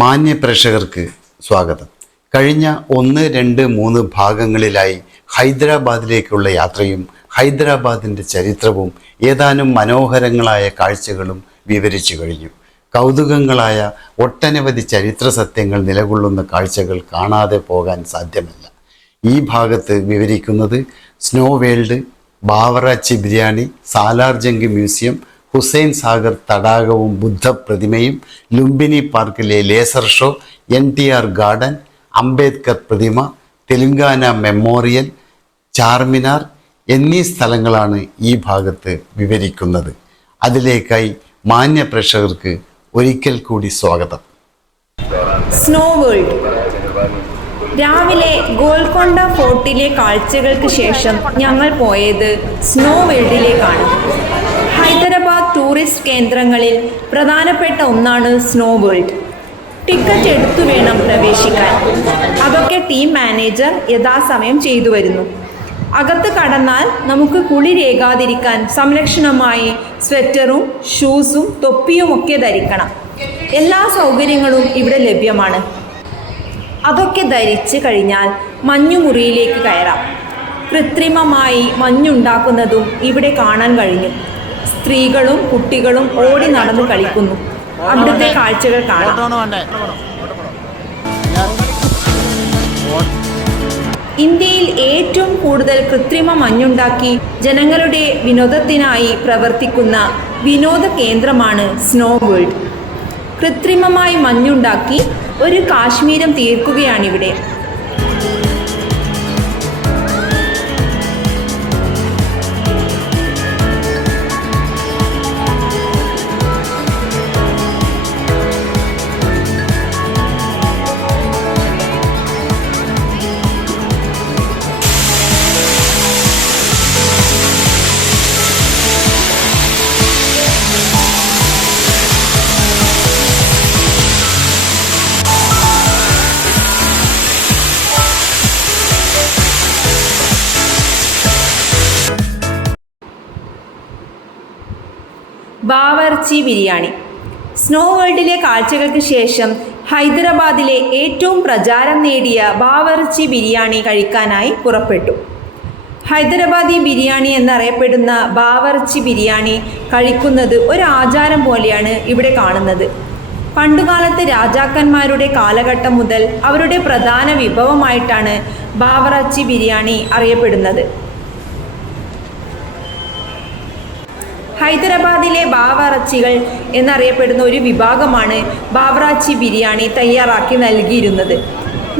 മാന്യ പ്രേക്ഷകർക്ക് സ്വാഗതം. കഴിഞ്ഞ 1, 2, 3 ഭാഗങ്ങളിലായി ഹൈദരാബാദിലേക്കുള്ള യാത്രയും ഹൈദരാബാദിൻ്റെ ചരിത്രവും ഏതാനും മനോഹരങ്ങളായ കാഴ്ചകളും വിവരിച്ചു കഴിഞ്ഞു. കൗതുകങ്ങളായ ഒട്ടനവധി ചരിത്ര സത്യങ്ങൾ നിലകൊള്ളുന്ന കാഴ്ചകൾ കാണാതെ പോകാൻ സാധ്യമല്ല. ഈ ഭാഗത്ത് വിവരിക്കുന്നത് Snow World, Bawarchi biryani, Salar Jung museum, Hussain Sagar തടാകവും ബുദ്ധ പ്രതിമയും, ലുംബിനി പാർക്കിലെ laser show, NTR garden, Ambedkar പ്രതിമ, തെലുങ്കാന മെമ്മോറിയൽ, ചാർമിനാർ എന്നീ സ്ഥലങ്ങളാണ് ഈ ഭാഗത്ത് വിവരിക്കുന്നത്. അതിലേക്കായി മാന്യ പ്രേക്ഷകർക്ക് ഒരിക്കൽ കൂടി സ്വാഗതം. Snow world. രാവിലെ ഗോൽക്കൊണ്ട ഫോർട്ടിലെ കാഴ്ചകൾക്ക് ശേഷം ഞങ്ങൾ പോയത് സ്നോ വേൾഡിലേക്കാണ്. ഹൈദരാബാദ് ടൂറിസ്റ്റ് കേന്ദ്രങ്ങളിൽ പ്രധാനപ്പെട്ട ഒന്നാണ് സ്നോ വേൾഡ്. ടിക്കറ്റ് എടുത്തു വേണം പ്രവേശിക്കാൻ. അതൊക്കെ ടീം മാനേജർ യഥാസമയം ചെയ്തു വരുന്നു. അകത്ത് കടന്നാൽ നമുക്ക് കുളിരേകാതിരിക്കാൻ സംരക്ഷണമായി സ്വെറ്ററും ഷൂസും തൊപ്പിയുമൊക്കെ ധരിക്കണം. എല്ലാ സൗകര്യങ്ങളും ഇവിടെ ലഭ്യമാണ്. അതൊക്കെ ധരിച്ച് കഴിഞ്ഞാൽ മഞ്ഞുമുറിയിലേക്ക് കയറാം. കൃത്രിമമായി മഞ്ഞുണ്ടാക്കുന്നതും ഇവിടെ കാണാൻ കഴിഞ്ഞു. സ്ത്രീകളും കുട്ടികളും ഓടി നടന്നു കളിക്കുന്നു. അവിടുത്തെ കാഴ്ചകൾ കാണാം. ഇന്ത്യയിൽ ഏറ്റവും കൂടുതൽ കൃത്രിമ മഞ്ഞുണ്ടാക്കി ജനങ്ങളുടെ വിനോദത്തിനായി പ്രവർത്തിക്കുന്ന വിനോദ കേന്ദ്രമാണ് സ്നോ വേൾഡ്. കൃത്രിമമായി മഞ്ഞുണ്ടാക്കി ഒരു കാശ്മീരം തീർക്കുകയാണിവിടെ. ബാവർച്ചി ബിരിയാണി. സ്നോ വേൾഡിലെ കാഴ്ചകൾക്ക് ശേഷം ഹൈദരാബാദിലെ ഏറ്റവും പ്രചാരം നേടിയ ബാവർച്ചി ബിരിയാണി കഴിക്കാനായി പുറപ്പെട്ടു. ഹൈദരാബാദി ബിരിയാണി എന്നറിയപ്പെടുന്ന ബാവർച്ചി ബിരിയാണി കഴിക്കുന്നത് ഒരു ആചാരം പോലെയാണ് ഇവിടെ കാണുന്നത്. പണ്ടുകാലത്തെ രാജാക്കന്മാരുടെ കാലഘട്ടം മുതൽ അവരുടെ പ്രധാന വിഭവമായിട്ടാണ് ബാവർച്ചി ബിരിയാണി അറിയപ്പെടുന്നത്. ഹൈദരാബാദിലെ ബാവറച്ചികൾ എന്നറിയപ്പെടുന്ന ഒരു വിഭാഗമാണ് ബാവറാച്ചി ബിരിയാണി തയ്യാറാക്കി നൽകിയിരുന്നത്.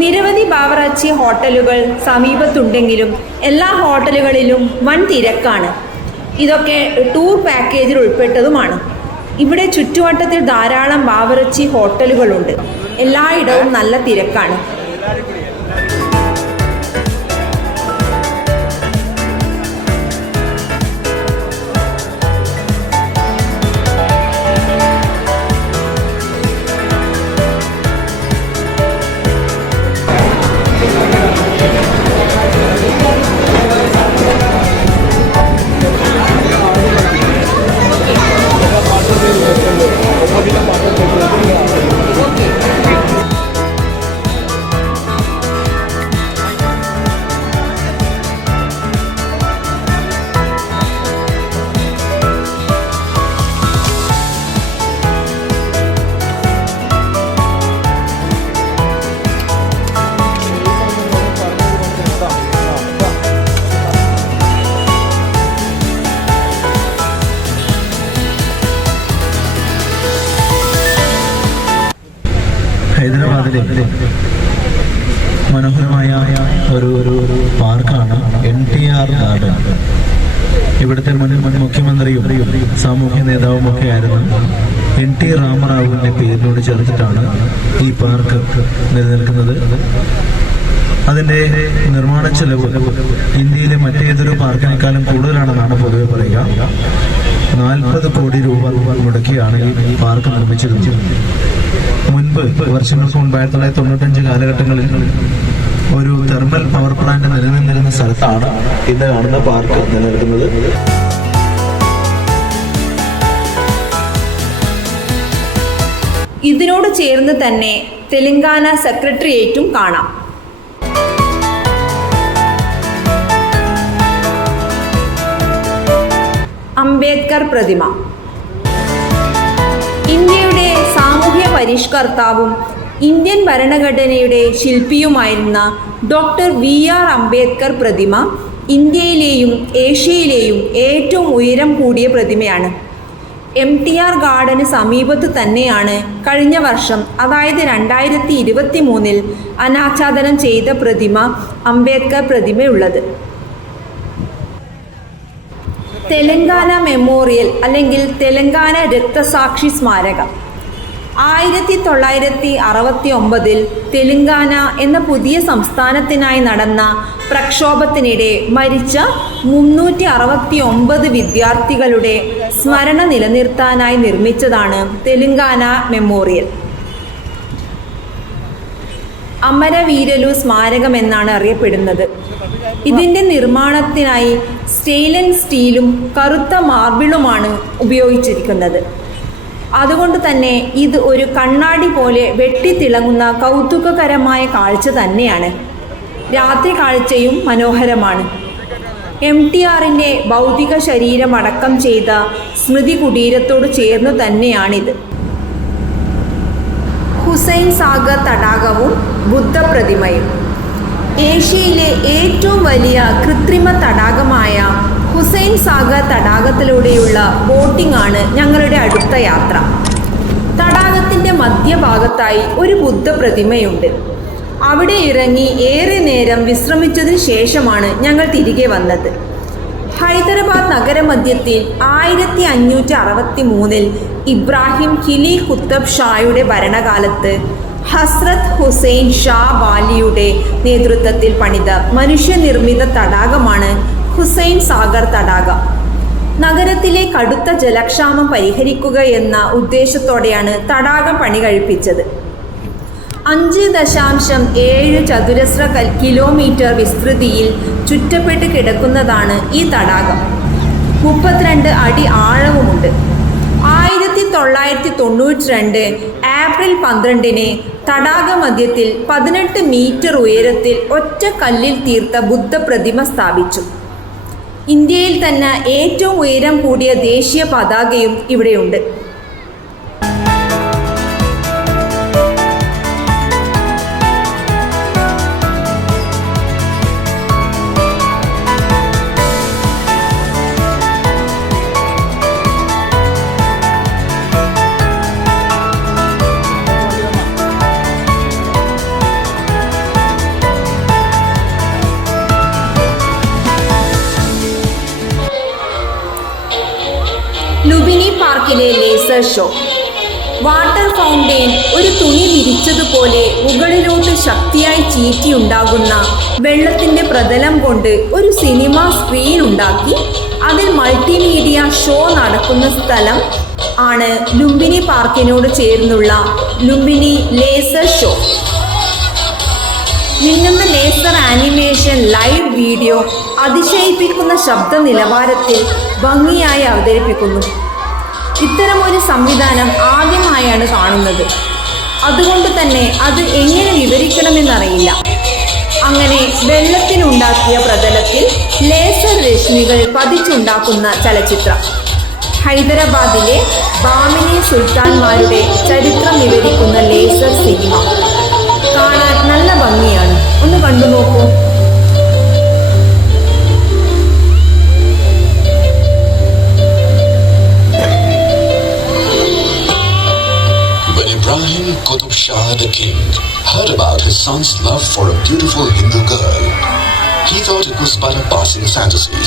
നിരവധി ബാവറാച്ചി ഹോട്ടലുകൾ സമീപത്തുണ്ടെങ്കിലും എല്ലാ ഹോട്ടലുകളിലും വൻ തിരക്കാണ്. ഇതൊക്കെ ടൂർ പാക്കേജിൽ ഉൾപ്പെട്ടതുമാണ്. ഇവിടെ ചുറ്റുവട്ടത്തിൽ ധാരാളം ബാവറച്ചി ഹോട്ടലുകളുണ്ട്. എല്ലായിടവും നല്ല തിരക്കാണ്. ഹൈദരാബാദിലെ മനോഹരമായ ഒരു പാർക്കാണ് NTR ഗാർഡൻ. ഇവിടുത്തെ മുൻ മുഖ്യമന്ത്രിയും സാമൂഹ്യ നേതാവും ഒക്കെ ആയിരുന്നു NT രാമറാവുവിൻ്റെ പേരിനോട് ചേർത്തിട്ടാണ് ഈ പാർക്ക് നിലനിൽക്കുന്നത്. അതിൻ്റെ നിർമ്മാണ ചെലവ് ഇന്ത്യയിലെ മറ്റേതൊരു പാർക്കിനേക്കാളും കൂടുതലാണെന്നാണ് പൊതുവെ പറയുക. 40 കോടി രൂപ മുടക്കിയാണ് ഈ പാർക്ക് നിർമ്മിച്ചിരുന്നത്. മുൻപ് വർഷങ്ങൾക്ക് മുൻപ് 1995 കാലഘട്ടങ്ങളിൽ ഒരു തെർമൽ പവർ പ്ലാന്റ് നിലനിന്നിരുന്ന സ്ഥലത്താണ് ഇന്ന് കാണുന്ന പാർക്ക് നിലനിൽക്കുന്നത്. ഇതിനോട് ചേർന്ന് തന്നെ തെലങ്കാന സെക്രട്ടേറിയറ്റും കാണാം. അംബേദ്കർ പ്രതിമ. ഇന്ത്യയുടെ സാമൂഹ്യ പരിഷ്കർത്താവും ഇന്ത്യൻ ഭരണഘടനയുടെ ശില്പിയുമായിരുന്ന ഡോക്ടർ വി.ആർ. അംബേദ്കർ പ്രതിമ ഇന്ത്യയിലെയും ഏഷ്യയിലെയും ഏറ്റവും ഉയരം കൂടിയ പ്രതിമയാണ്. MTR ഗാർഡന് സമീപത്ത് തന്നെയാണ് കഴിഞ്ഞ വർഷം, അതായത് 2023 അനാച്ഛാദനം ചെയ്ത പ്രതിമ, അംബേദ്കർ പ്രതിമയുള്ളത്. തെലങ്കാന മെമ്മോറിയൽ അല്ലെങ്കിൽ തെലങ്കാന രക്തസാക്ഷി സ്മാരകം. 1969 തെലങ്കാന എന്ന പുതിയ സംസ്ഥാനത്തിനായി നടന്ന പ്രക്ഷോഭത്തിനിടെ മരിച്ച 369 വിദ്യാർത്ഥികളുടെ സ്മരണ നിലനിർത്താനായി നിർമ്മിച്ചതാണ് തെലങ്കാന മെമ്മോറിയൽ. അമരവീരലു സ്മാരകം എന്നാണ് അറിയപ്പെടുന്നത്. ഇതിൻ്റെ നിർമ്മാണത്തിനായി സ്റ്റെയിൻലെസ് സ്റ്റീലും കറുത്ത മാർബിളുമാണ് ഉപയോഗിച്ചിരിക്കുന്നത്. അതുകൊണ്ട് തന്നെ ഇത് ഒരു കണ്ണാടി പോലെ വെട്ടിത്തിളങ്ങുന്ന കൗതുകകരമായ കാഴ്ച തന്നെയാണ്. രാത്രി കാഴ്ചയും മനോഹരമാണ്. MTRന്റെ ഭൗതിക ശരീരം അടക്കം ചെയ്ത സ്മൃതി കുടീരത്തോട് ചേർന്ന് തന്നെയാണിത്. ഹുസൈൻ സാഗർ തടാകവും ബുദ്ധപ്രതിമയും. ഏഷ്യയിലെ ഏറ്റവും വലിയ കൃത്രിമ തടാകമായ ഹുസൈൻ സാഗർ തടാകത്തിലൂടെയുള്ള ബോട്ടിംഗ് ആണ് ഞങ്ങളുടെ അടുത്ത യാത്ര. തടാകത്തിൻ്റെ മധ്യഭാഗത്തായി ഒരു ബുദ്ധപ്രതിമയുണ്ട്. അവിടെ ഇറങ്ങി ഏറെ നേരം വിശ്രമിച്ചതിന് ശേഷമാണ് ഞങ്ങൾ തിരികെ വന്നത്. ഹൈദരാബാദ് നഗരമധ്യത്തിൽ 1563 ഇബ്രാഹിം ഖിലി കുത്തബ് ഷായുടെ ഭരണകാലത്ത് ഹസ്രത്ത് ഹുസൈൻ ഷാ വാലിയുടെ നേതൃത്വത്തിൽ പണിത മനുഷ്യനിർമ്മിത തടാകമാണ് ഹുസൈൻ സാഗർ തടാകം. നഗരത്തിലെ കടുത്ത ജലക്ഷാമം പരിഹരിക്കുക എന്ന ഉദ്ദേശത്തോടെയാണ് തടാകം പണി കഴിപ്പിച്ചത്. 5.7 ചതുരശ്ര കിലോമീറ്റർ വിസ്തൃതിയിൽ ചുറ്റപ്പെട്ട് കിടക്കുന്നതാണ് ഈ തടാകം. 32 അടി ആഴവുമുണ്ട്. 1992 ഏപ്രിൽ 12 തടാക മധ്യത്തിൽ 18 മീറ്റർ ഉയരത്തിൽ ഒറ്റ കല്ലിൽ തീർത്ത ബുദ്ധപ്രതിമ സ്ഥാപിച്ചു. ഇന്ത്യയിൽ തന്നെ ഏറ്റവും ഉയരം കൂടിയ ദേശീയ പതാകയും ഇവിടെയുണ്ട്. ലുംബിനി പാർക്കിലെ ലേസർ ഷോ. വാട്ടർ ഫൗണ്ടെയിൻ ഒരു തുണി വിരിച്ചതുപോലെ മുകളിലോട്ട് ശക്തിയായി ചീറ്റിയുണ്ടാകുന്ന വെള്ളത്തിൻ്റെ പ്രതലം കൊണ്ട് ഒരു സിനിമ സ്ക്രീൻ ഉണ്ടാക്കി അതിൽ മൾട്ടിമീഡിയ ഷോ നടക്കുന്ന സ്ഥലം ആണ് ലുംബിനി പാർക്കിനോട് ചേർന്നുള്ള ലുംബിനി ലേസർ ഷോ. മിന്നുന്ന ലേസർ ആനിമേഷൻ ലൈവ് വീഡിയോ അതിശയിപ്പിക്കുന്ന ശബ്ദ നിലവാരത്തിൽ ഭംഗിയായി അവതരിപ്പിക്കുന്നു. ഇത്തരമൊരു സംവിധാനം ആദ്യമായാണ് കാണുന്നത്. അതുകൊണ്ട് തന്നെ അത് എങ്ങനെ വിവരിക്കണമെന്നറിയില്ല. അങ്ങനെ വെള്ളത്തിനുണ്ടാക്കിയ പ്രതലത്തിൽ ലേസർ രശ്മികൾ പതിച്ചുണ്ടാക്കുന്ന ചലച്ചിത്രം. ഹൈദരാബാദിലെ ബാമിനി സുൽത്താൻമാരുടെ ചരിത്രം വിവരിക്കുന്ന ലേസർ സിനിമ കാണാൻ നല്ല ഭംഗിയാണ്. ഒന്ന് കണ്ടു നോക്കൂ. When Ibrahim Qutb Shah the king heard about his son's love for a beautiful Hindu girl, he thought it was but a passing fantasy,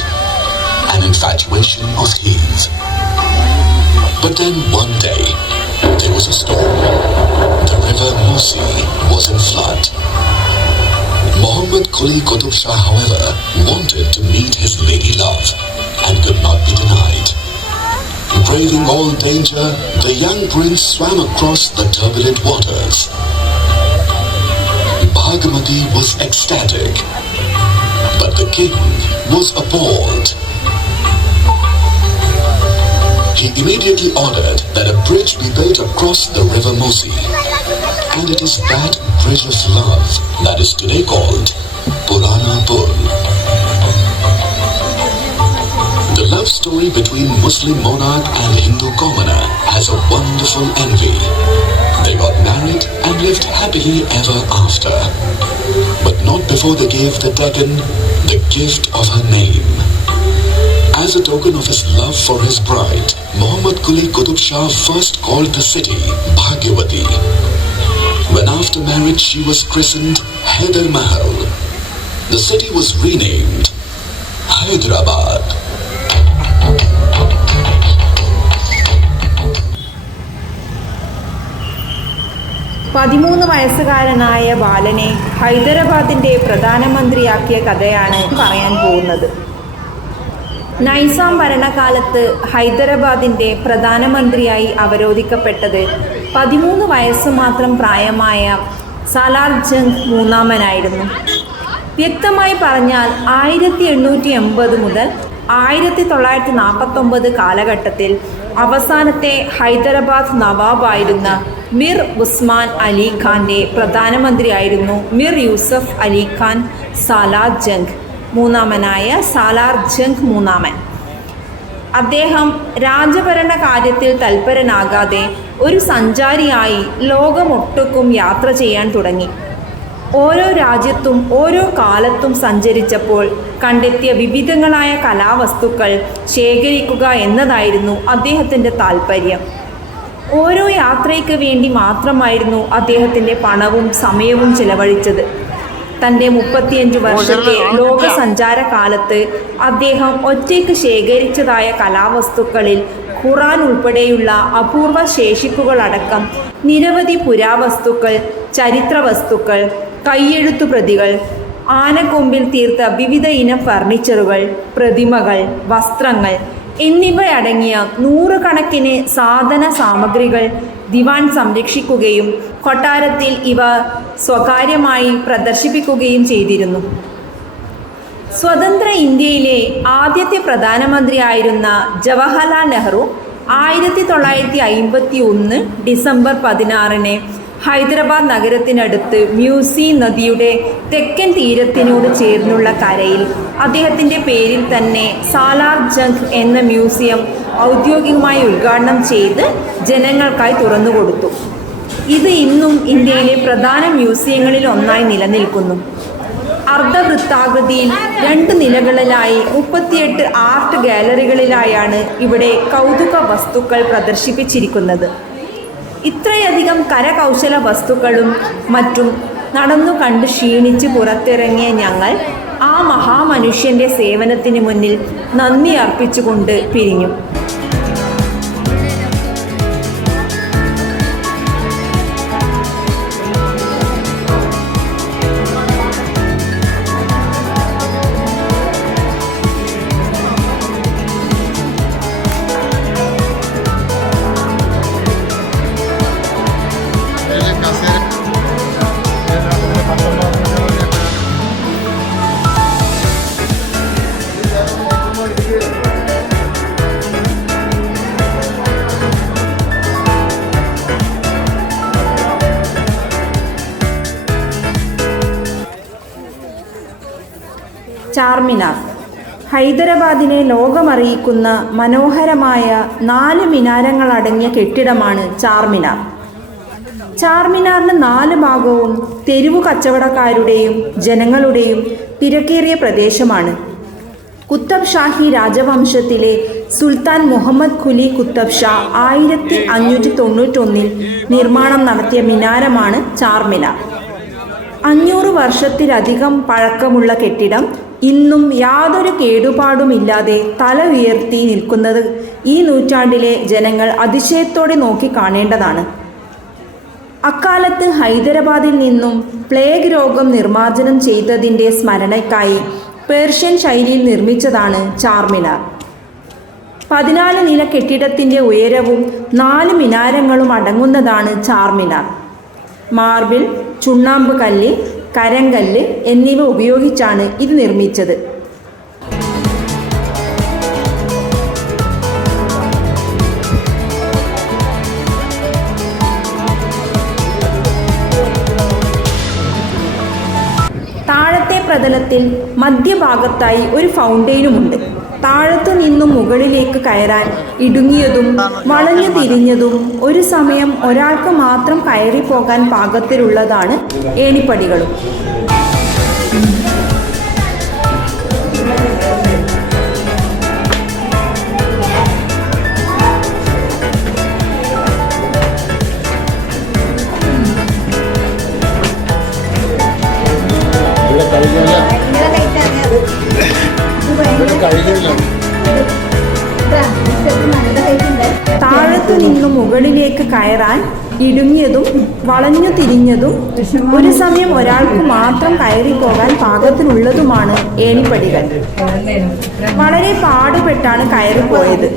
an infatuation of his. But then one day, there was a storm. The river Musi was in flood. Muhammad Quli Qutb Shah, however, wanted to meet his lady love and could not be denied. Braving all danger, the young prince swam across the turbulent waters. Bhagamati was ecstatic, but the king was appalled. he immediately ordered that a bridge be built across the river Musi. And it is that bridge of love that is today called Purana Pul. The love story between Muslim monarch and Hindu commoner has a wonderful envy. They got married and lived happily ever after. But not before they gave the Deccan the gift of her name. As a token of his love for his bride, Muhammad Quli Qutub Shah first called the city Bhagyavati. When after marriage she was christened Hyder Mahal, the city was renamed Hyderabad. പതിമൂന്ന് വയസ്സുകാരനായ ബാലനെ ഹൈദരാബാദിൻ്റെ പ്രധാനമന്ത്രിയാക്കിയ കഥയാണ് പറയാൻ പോകുന്നത്. നൈസാം ഭരണകാലത്ത് ഹൈദരാബാദിൻ്റെ പ്രധാനമന്ത്രിയായി അവരോധിക്കപ്പെട്ടത് 13 വയസ്സ് മാത്രം പ്രായമായ സാലാർ ജംഗ് മൂന്നാമനായിരുന്നു. വ്യക്തമായി പറഞ്ഞാൽ 1880 മുതൽ 1949 കാലഘട്ടത്തിൽ അവസാനത്തെ ഹൈദരാബാദ് നവാബായിരുന്ന മിർ ഉസ്മാൻ അലി ഖാൻ്റെ പ്രധാനമന്ത്രിയായിരുന്നു മിർ യൂസഫ് അലി ഖാൻ സാലാർ ജംഗ് മൂന്നാമനായ സാലാർ ജംഗ് മൂന്നാമൻ. അദ്ദേഹം രാജഭരണ കാര്യത്തിൽ തൽപരനാകാതെ ഒരു സഞ്ചാരിയായി ലോകമൊട്ടുക്കും യാത്ര ചെയ്യാൻ തുടങ്ങി. ഓരോ രാജ്യത്തും ഓരോ കാലത്തും സഞ്ചരിച്ചപ്പോൾ കണ്ടെത്തിയ വിവിധങ്ങളായ കലാവസ്തുക്കൾ ശേഖരിക്കുക എന്നതായിരുന്നു അദ്ദേഹത്തിൻ്റെ താൽപ്പര്യം. ഓരോ യാത്രയ്ക്ക് വേണ്ടി മാത്രമായിരുന്നു അദ്ദേഹത്തിൻ്റെ പണവും സമയവും ചിലവഴിച്ചത്. തൻ്റെ 35 വർഷത്തെ ലോക സഞ്ചാര കാലത്ത് അദ്ദേഹം ഒറ്റയ്ക്ക് ശേഖരിച്ചതായ കലാവസ്തുക്കളിൽ ഖുറാൻ ഉൾപ്പെടെയുള്ള അപൂർവ ശേഷിപ്പുകളടക്കം നിരവധി പുരാവസ്തുക്കൾ, ചരിത്ര വസ്തുക്കൾ, കയ്യെഴുത്തു പ്രതികൾ, ആനക്കൊമ്പിൽ തീർത്ത വിവിധ ഇനം ഫർണിച്ചറുകൾ, പ്രതിമകൾ, വസ്ത്രങ്ങൾ എന്നിവയടങ്ങിയ 100 കണക്കിന് സാധന സാമഗ്രികൾ ദിവാൻ സംരക്ഷിക്കുകയും കൊട്ടാരത്തിൽ ഇവ സ്വകാര്യമായി പ്രദർശിപ്പിക്കുകയും ചെയ്തിരുന്നു. സ്വതന്ത്ര ഇന്ത്യയിലെ ആദ്യത്തെ പ്രധാനമന്ത്രിയായിരുന്ന ജവഹർലാൽ നെഹ്റു 1951 ഡിസംബർ 16 ഹൈദരാബാദ് നഗരത്തിനടുത്ത് മ്യൂസി നദിയുടെ തെക്കൻ തീരത്തിനോട് ചേർന്നുള്ള കരയിൽ അദ്ദേഹത്തിൻ്റെ പേരിൽ തന്നെ സാലാർ ജംഗ് എന്ന മ്യൂസിയം ഔദ്യോഗികമായി ഉദ്ഘാടനം ചെയ്ത് ജനങ്ങൾക്കായി തുറന്നുകൊടുത്തു. ഇത് ഇന്നും ഇന്ത്യയിലെ പ്രധാന മ്യൂസിയങ്ങളിൽ ഒന്നായി നിലനിൽക്കുന്നു. അർദ്ധവൃത്താകൃതിയിൽ 2 നിലകളിലായി 38 ആർട്ട് ഗാലറികളിലായാണ് ഇവിടെ കൗതുക വസ്തുക്കൾ പ്രദർശിപ്പിച്ചിരിക്കുന്നത്. ഇത്രയധികം കരകൗശല വസ്തുക്കളും മറ്റും നടന്നു കണ്ട് ക്ഷീണിച്ച് പുറത്തിറങ്ങിയ ഞങ്ങൾ ആ മഹാമനുഷ്യൻ്റെ സേവനത്തിന് മുന്നിൽ നന്ദി അർപ്പിച്ചുകൊണ്ട് പിരിഞ്ഞു. ചാർമിനാർ. ഹൈദരാബാദിനെ ലോകമറിയിക്കുന്ന മനോഹരമായ 4 മിനാരങ്ങളടങ്ങിയ കെട്ടിടമാണ് ചാർമിനാർ. ചാർമിനാറിന് 4 ഭാഗവും തെരുവു കച്ചവടക്കാരുടെയും ജനങ്ങളുടെയും തിരക്കേറിയ പ്രദേശമാണ്. കുത്തബ് ഷാഹി രാജവംശത്തിലെ സുൽത്താൻ മുഹമ്മദ് ഖുലി കുത്തബ് ഷാ 1591 നിർമ്മാണം നടത്തിയ മിനാരമാണ് ചാർമിനാർ. 500 വർഷത്തിലധികം പഴക്കമുള്ള കെട്ടിടം ഇന്നും യാതൊരു കേടുപാടുമില്ലാതെ തല ഉയർത്തി നിൽക്കുന്നത് ഈ നൂറ്റാണ്ടിലെ ജനങ്ങൾ അതിശയത്തോടെ നോക്കിക്കാണേണ്ടതാണ്. അക്കാലത്ത് ഹൈദരാബാദിൽ നിന്നും പ്ലേഗ് രോഗം നിർമ്മാർജ്ജനം ചെയ്തതിൻ്റെ സ്മരണയ്ക്കായി പേർഷ്യൻ ശൈലിയിൽ നിർമ്മിച്ചതാണ് ചാർമിനാർ. 14 നില കെട്ടിടത്തിൻ്റെ ഉയരവും 4 മിനാരങ്ങളും അടങ്ങുന്നതാണ് ചാർമിനാർ. മാർബിൾ, ചുണ്ണാമ്പ് കല്ല്, കരങ്കല്ല് എന്നിവ ഉപയോഗിച്ചാണ് ഇത് നിർമ്മിച്ചത്. പ്രതലത്തിൽ മധ്യഭാഗത്തായി ഒരു ഫൗണ്ടെയിനുമുണ്ട്. താഴത്തു നിന്നും മുകളിലേക്ക് കയറാൻ ഇടുങ്ങിയതും വളഞ്ഞു തിരിഞ്ഞതും ഒരു സമയം ഒരാൾക്ക് മാത്രം കയറിപ്പോകാൻ പാകത്തിലുള്ളതാണ് ഏണിപ്പടികളും. താഴത്തു നിന്നും മുകളിലേക്ക് കയറാൻ ഇടുങ്ങിയതും വളഞ്ഞു തിരിഞ്ഞതും ഒരു സമയം ഒരാൾക്ക് മാത്രം കയറിപ്പോകാൻ പാകത്തിനുള്ളതുമാണ് ഏണിപ്പടികൾ. വളരെ പാടുപെട്ടാണ് കയറിപ്പോയത്.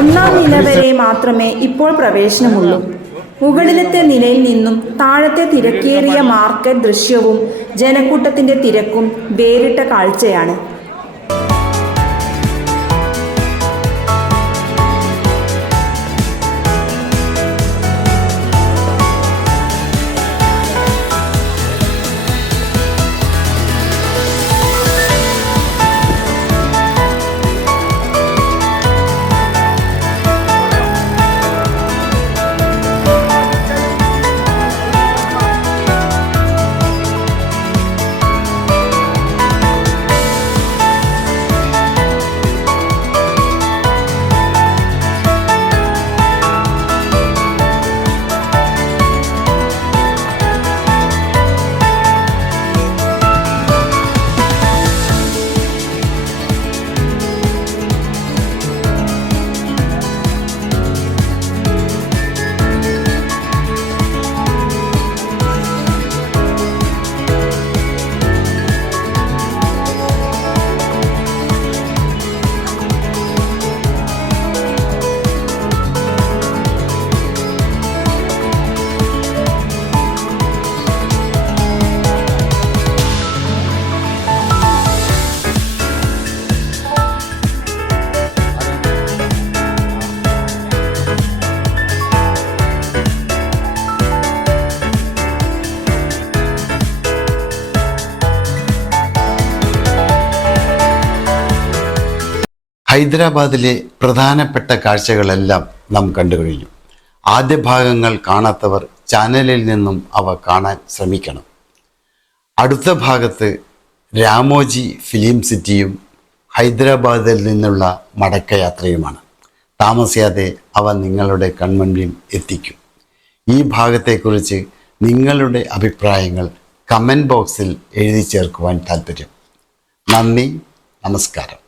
1-ാം നില വരെ മാത്രമേ ഇപ്പോൾ പ്രവേശനമുള്ളൂ. മുകളിലത്തെ നിലയിൽ നിന്നും താഴത്തെ തിരക്കേറിയ മാർക്കറ്റ് ദൃശ്യവും ജനക്കൂട്ടത്തിന്റെ തിരക്കും വേറിട്ട കാഴ്ചയാണ്. ഹൈദരാബാദിലെ പ്രധാനപ്പെട്ട കാഴ്ചകളെല്ലാം നാം കണ്ടു കഴിഞ്ഞു. ആദ്യ ഭാഗങ്ങൾ കാണാത്തവർ ചാനലിൽ നിന്നും അവ കാണാൻ ശ്രമിക്കണം. അടുത്ത ഭാഗത്ത് രാമോജി ഫിലിം സിറ്റിയും ഹൈദരാബാദിൽ നിന്നുള്ള മടക്കയാത്രയുമാണ്. താമസിയാതെ അവ നിങ്ങളുടെ കൺമുൻപിൽ എത്തിക്കും. ഈ ഭാഗത്തെക്കുറിച്ച് നിങ്ങളുടെ അഭിപ്രായങ്ങൾ കമൻറ്റ് ബോക്സിൽ എഴുതി ചേർക്കുവാൻ താൽപ്പര്യം. നന്ദി, നമസ്കാരം.